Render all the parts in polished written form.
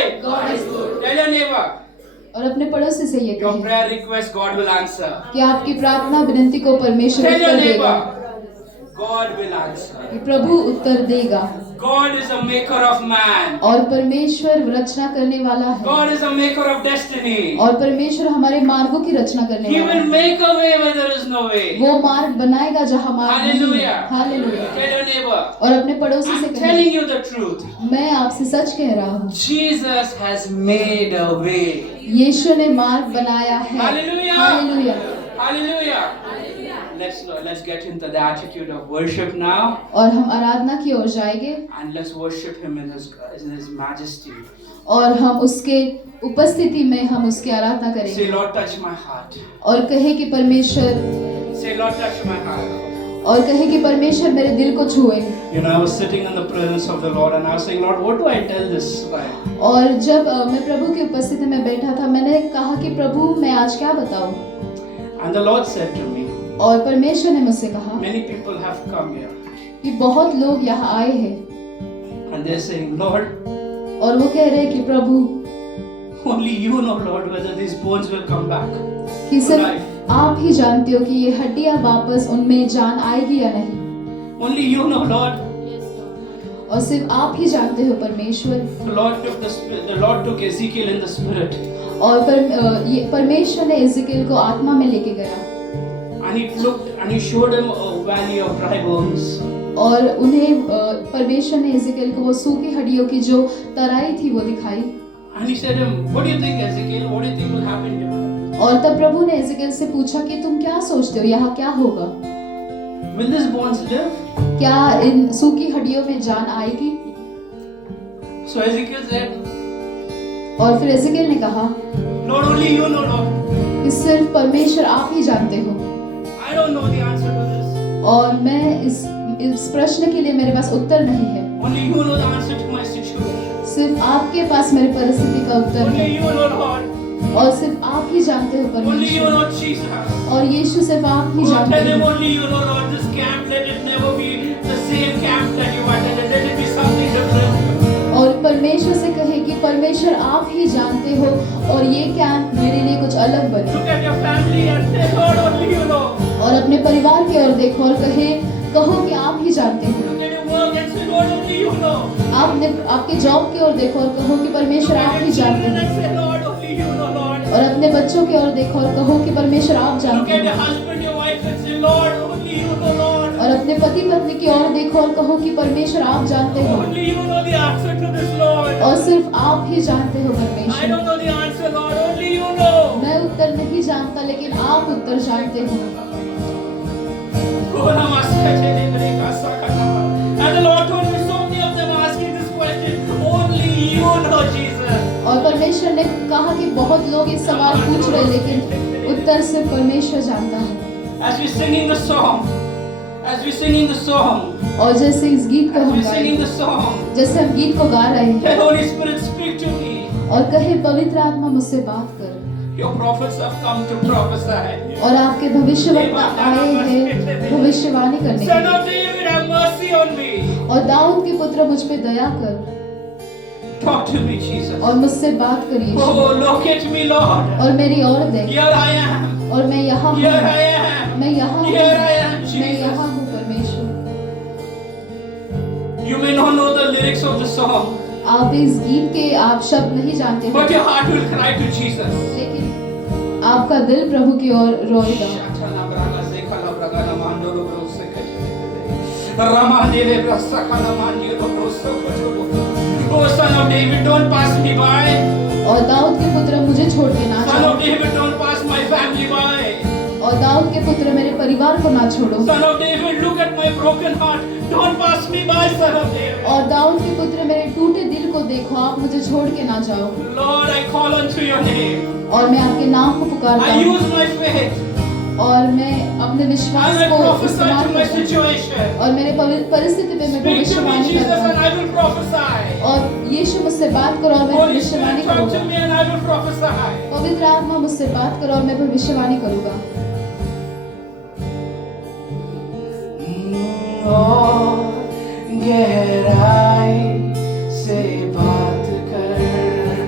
good. God is good. Tell your neighbor. और अपने पड़ोसी से ये Your कहें prayer request God will answer. कि आपकी प्रार्थना विनती को परमेश्वर Tell your उत्तर देगा। neighbor. God will answer. कि प्रभु उत्तर देगा। God is a maker of man. और परमेश्वर रचना करने वाला है। God is a maker of destiny. और परमेश्वर हमारे मार्गों की रचना करने He वाला will है। make a way where there is no way. वो मार्ग बनाएगा जहाँ मार्ग नहीं है। Hallelujah. Hallelujah. Tell your neighbor. और अपने पड़ोसी से I'm कहें telling you the truth. मैं आपसे सच कह रहा हूँ, Jesus has made a way. यीशु ने मार्ग बनाया है। Hallelujah. Hallelujah. Hallelujah. Let's get into the attitude of worship now, और हम आराधना की ओर जाएंगे and let's worship Him in His majesty. और हम उसके उपस्थिति में हम उसकी आराधना करेंगे। Say, Lord, touch my heart. और कहे कि परमेश्वर Say, Lord, touch my heart. और कहे कि परमेश्वर मेरे दिल को छुए। You know, I was sitting in the presence of the Lord, and I was saying, Lord, what do I tell this guy? और जब मैं प्रभु की उपस्थिति में बैठा था, मैंने कहा कि प्रभु मैं आज क्या बताऊं? And the Lord said to me, और परमेश्वर ने मुझसे कहा many people have come here, कि बहुत लोग यहाँ आए हैं and they're saying, Lord, और वो कह रहे हैं कि प्रभु only you know, Lord, whether these bones will come back कि to सिर्फ life. आप ही जानते हो कि ये हड्डियां वापस उनमें जान आएगी या नहीं। Only you know, Lord. और सिर्फ आप ही जानते हो परमेश्वर। The Lord took Ezekiel in the spirit, और ये परमेश्वर ने इज़राइल को आत्मा में लेके गया and He looked and He showed him a valley of dry bones. और उन्हें परमेश्वर ने इज़राइल को वो सूखी हड्डियों की जो तराई थी वो दिखाई। And He said to him, what do you think, Ezekiel? What do you think will happen here? और तब प्रभु ने इज़राइल से पूछा कि तुम क्या सोचते हो, यहाँ क्या होगा? Will these bones live? क्या इन सूखी हड्डियों में जान आएगी? So Ezekiel said, और फिर इज़राइल ने कहा Lord, only you know, Lord. कि सिर्फ परमेश्वर आप ही जानते हो। I don't know the answer to this. और मैं इस प्रश्न के लिए मेरे पास उत्तर नहीं है। Only you know the answer to my situation. सिर्फ आपके पास मेरी परिस्थिति का उत्तर Only है। you know, Lord. और सिर्फ आप ही जानते हो Only you परमेश्वर। know, Jesus. और यीशु सिर्फ आप ही Oh, जानते tell him हो। only you know, Lord. This camp, let it never be the same camp that you attended. Let it be something different. और परमेश्वर से कहे कि परमेश्वर आप ही जानते हो और ये कैंप मेरे लिए कुछ अलग बने। Look at your family and say, Lord, only you know. और अपने परिवार की ओर देखो और कहो कि आप ही जानते हो। Look at your work and say, Lord, only you know. आपके जॉब की ओर देखो और कहो कि परमेश्वर Look आप at ही your जानते children हो। and say, Lord, only you know, Lord. और अपने बच्चों की ओर देखो और कहो कि परमेश्वर आप Look जानते at your हो। husband, your wife and say, Lord, only you know, Lord. और अपने पति पत्नी की ओर देखो और कहो कि परमेश्वर आप जानते हो। Only you know the answer to this, Lord. और सिर्फ आप ही जानते हो I परमेश्वर। don't know the answer, Lord. Only you know. मैं उत्तर नहीं जानता लेकिन आप उत्तर जानते हो। And the Lord told me so many of them asking this question. Only you know, Jesus. और परमेश्वर ने कहा कि बहुत लोग इस सवाल पूछ रहे लेकिन उत्तर सिर्फ परमेश्वर जानता है। As we singing the song, और जैसे इस गीत को as हम we गा singing रहे the song, हैं, जैसे हम गीत को गा रहे हैं tell Holy Spirit, speak to me. और कहे पवित्र आत्मा मुझसे बात कर। Your prophets have come to prophesy. और आपके भविष्यवक्ता आए हैं भविष्यवाणी करने Son के of David, have mercy on me. लिए। और दाऊद के पुत्र मुझ पे दया कर Talk to me, Jesus. और मुझसे बात कर यीशु। Oh, locate me, Lord. और मेरी ओर देख Here I am. और मैं यहाँ Here हूँ, I am. मैं यहाँ हूँ, Here I am, मैं यहाँ Jesus. हूँ परमेश्वर। You may not know the lyrics of the song, आप इस गीत के आप शब्द नहीं जानते हो, but your heart will cry to Jesus. लेकिन आपका दिल प्रभु की ओर रोएगा। Oh, son of David, don't pass me by. और दाऊद के पुत्र मुझे छोड़ के ना Son जाओ। of David, don't pass my family by. और दाऊद के पुत्र मेरे परिवार को ना छोड़ो। Son of David, look at my broken heart. Don't pass me by, son of David. और दाऊद के पुत्र मेरे टूटे दिल को देखो, आप मुझे छोड़ के ना जाओ। Lord, I call unto your name. और मैं आपके नाम को पुकारता I हूँ use my faith. और मैं अपने विश्वास And I को prophesy इस्तेमाल to my करता हूँ situation. और मेरे परिस्थिति पे मैं Speak to me, भविष्यवाणी Jesus, करता and हूँ। I will prophesy. और यीशु मुझसे बात करो और मैं Holy भविष्यवाणी Spirit, talk to करूँगा। me, and I will prophesy. पवित्र आत्मा मुझसे बात करो और मैं भविष्यवाणी करूँगा। गहराई से बात कर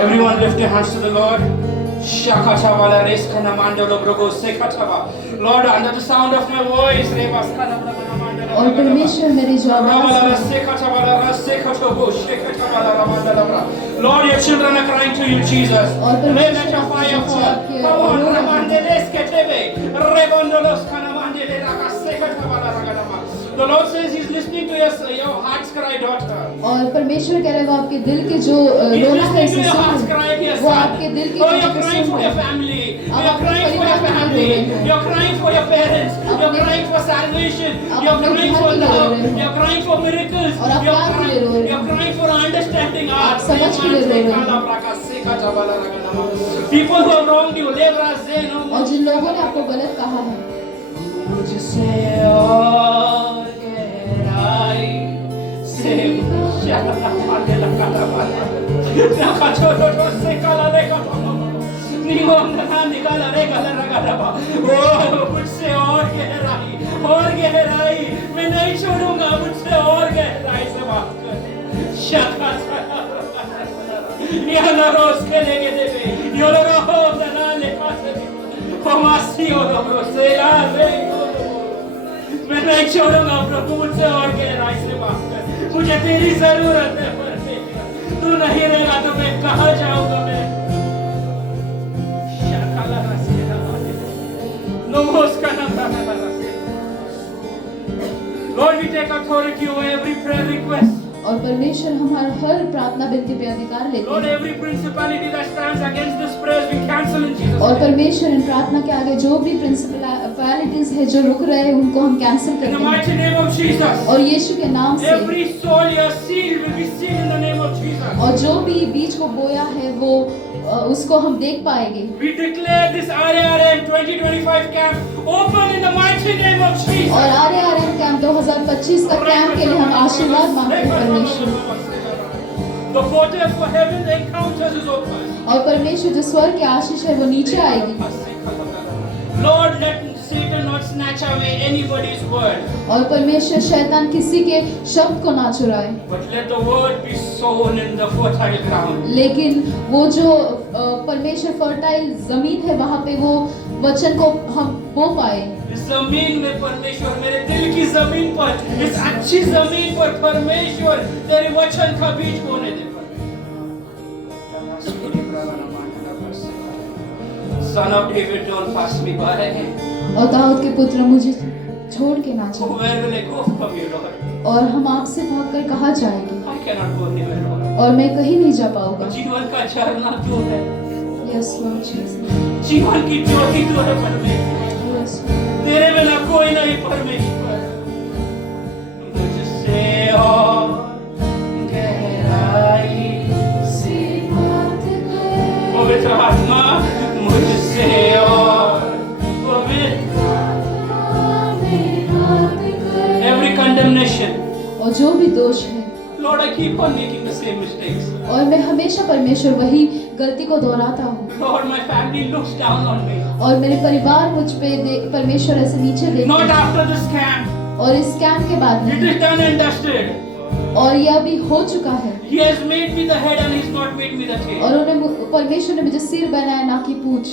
Everyone lift your hands to the Lord. Shakachavala reskana mandalo brogo sekatava. Lord, under the sound of my voice, revaskana mandala. और परमेश्वर मेरी जो आवाज Lord, your children are crying to you, Jesus. Let your fire fall. The Lord says He's listening to your heart's cry, daughter. और परमेश्वर कह रहे हैं वो आपके दिल के जो He's रोना है listening to your heart's cry, dear वो son. आपके दिल के Oh, जो you're crying for your soon family. You're crying for your family. You're crying for your parents. You're crying for salvation. You're crying for love. You're crying for miracles. You're crying for understanding. People who have wronged you, और जिन लोगों ने आपको गलत कहा है मुझसे और गहराई से मुझसे और गहराई मैं नहीं छोड़ूंगा मुझसे और गहराई से बात कर मैं नहीं छोड़ूंगा प्रभु मुझसे और गहराई से बात कर मुझे तेरी जरूरत है तू नहीं रहेगा तो मैं कहाँ जाऊंगा मैं Lord, we take authority over every prayer request. और परमेश्वर हमारा हर प्रार्थना विनती पे अधिकार लेते Lord, हैं every principality that stands against this prayer, we cancel in Jesus' Jesus' और name. परमेश्वर इन प्रार्थना के आगे जो भी प्रिंसिपलिटीज है जो रुक रहे हैं उनको हम कैंसिल In the करते हैं mighty name of Jesus. और यीशु के नाम से। Every soul you are sealed will be sealed in the name of Jesus. और जो भी बीज को बोया है वो उसको हम देख पाएंगे। We declare this RRM 2025 camp open in the mighty name of Jesus. और RRM कैंप 2025 का कैंप के लिए हम आशीर्वाद मांगते हैं परमेश्वर। The portal for heaven's encounters is open. और परमेश्वर जो स्वर्ग की आशीष है वो नीचे आएगी। Lord, let Satan not snatch away anybody's word. और परमेश्वर शैतान किसी के शब्द को ना चुराए। But let the word be sown in the fertile ground. लेकिन वो जो परमेश्वर फर्टाइल जमीन है वहाँ पे वो वचन को हम बो पाए। इस जमीन में परमेश्वर मेरे दिल की जमीन पर इस अच्छी जमीन पर परमेश्वर तेरे वचन का बीज बोने दे। Son of David, don't pass me by. और दाऊद के पुत्र मुझे छोड़ के ना जाओ। Where will I go from you, Lord? और हम आपसे भागकर कहाँ जाएंगे? I cannot go anywhere, Lord. और मैं कहीं नहीं जा पाऊंगा। जीवन का झरना तू है। Yes, Lord Jesus. जीवन की ज्योति तू है परमेश्वर। Yes, Lord. तेरे बिना कोई नहीं परमेश्वर। मुझसे और गहराई से बात कर। पवित्र आत्मा मुझसे और पवित्र every condemnation. और जो भी दोष है Lord, I keep on making the same mistakes. और मैं हमेशा परमेश्वर वही गलती को दोहराता हूँ। Lord, my family looks down on me. और मेरे परिवार मुझ पे परमेश्वर ऐसे नीचे देखते Not हैं। after this camp. और इस कैंप के बाद It नहीं। is done and dusted. और यह अभी हो चुका है। He has made me the head and he's not made me the tail. और उन्हें परमेश्वर ने मुझे सिर बनाया ना कि पूंछ।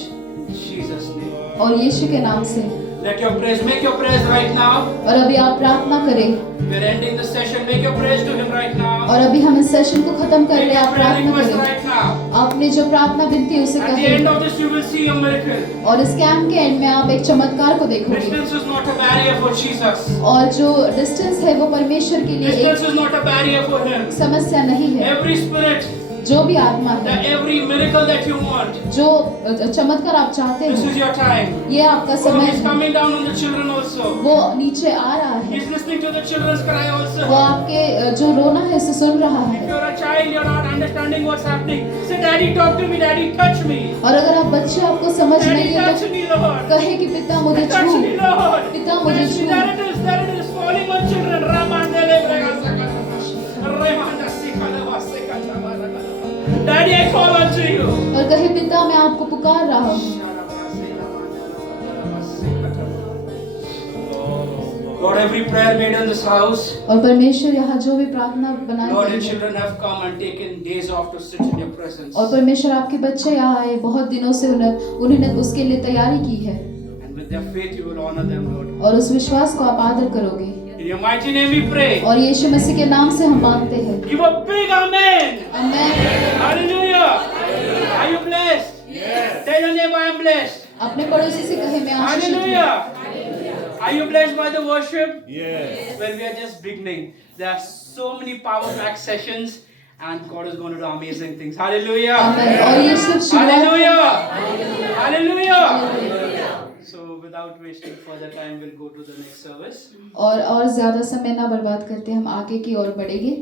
In Jesus' name. और यीशु के नाम से। Let your praise, make your praise right now. और अभी आप प्रार्थना करें। We're ending the session. Make your praise to Him right now. और अभी हम इस सेशन को खत्म कर Make रहे हैं। your आप prayer प्रार्थना request करें। right now. आपने जो प्रार्थना विनती उसे At the end कहें। of this, you will see a miracle. और इस कैंप के एंड में आप एक चमत्कार को देखोगे। Distance is not a barrier for Jesus. और जो डिस्टेंस है वो परमेश्वर के लिए Distance एक is not a barrier for Him. समस्या नहीं है। Every spirit, जो भी आत्मा है, every miracle that you want, जो चमत्कार आप चाहते this हो, is your time. ये आपका Oh, समय He's है। coming down on the children also. वो नीचे आ रहा है। He's listening to the children's cry वो also. आपके जो रोना है उसे सुन रहा If है। you're a child, you're not understanding what's happening. Say, Daddy, talk to me. Daddy, touch me. और अगर आप बच्चे आपको समझ Daddy, नहीं है touch तो me, Lord. कहे कि पिता मुझे Touch छू, me, Lord. पिता मुझे Touch me. छू। There it is, falling on children. Ramandele bregasakata. Remanda sikala vasekata varakata. Daddy, I call unto you. और कहे पिता मैं आपको पुकार रहा हूँ। Lord, every prayer made in this house, और परमेश्वर यहाँ जो भी प्रार्थना बनाई Lord, your गई है, children have come and taken days off to sit in your presence. और परमेश्वर आपके बच्चे यहाँ आए बहुत दिनों से उन्होंने उसके लिए तैयारी की है। And with their faith, you will honor them, Lord. और उस विश्वास को आप आदर करोगे। In your mighty name we pray. और यीशु मसीह के नाम से हम मांगते हैं। Give a big amen. आमीन। Hallelujah. Are you blessed? Yes. Tell your neighbor, I am blessed. अपने पड़ोसी से कहे मैं आशीषित हूँ। Hallelujah. Are you blessed by the worship? Yes. Well, we are just beginning. There are so many power-packed sessions, and God is going to do amazing things. Hallelujah. आमीन। और ये सिर्फ शुरुआत है। Hallelujah. Hallelujah. So, without wasting further time, we'll go to the next service. और ज्यादा समय ना बर्बाद करते हम आगे की ओर बढ़ेंगे।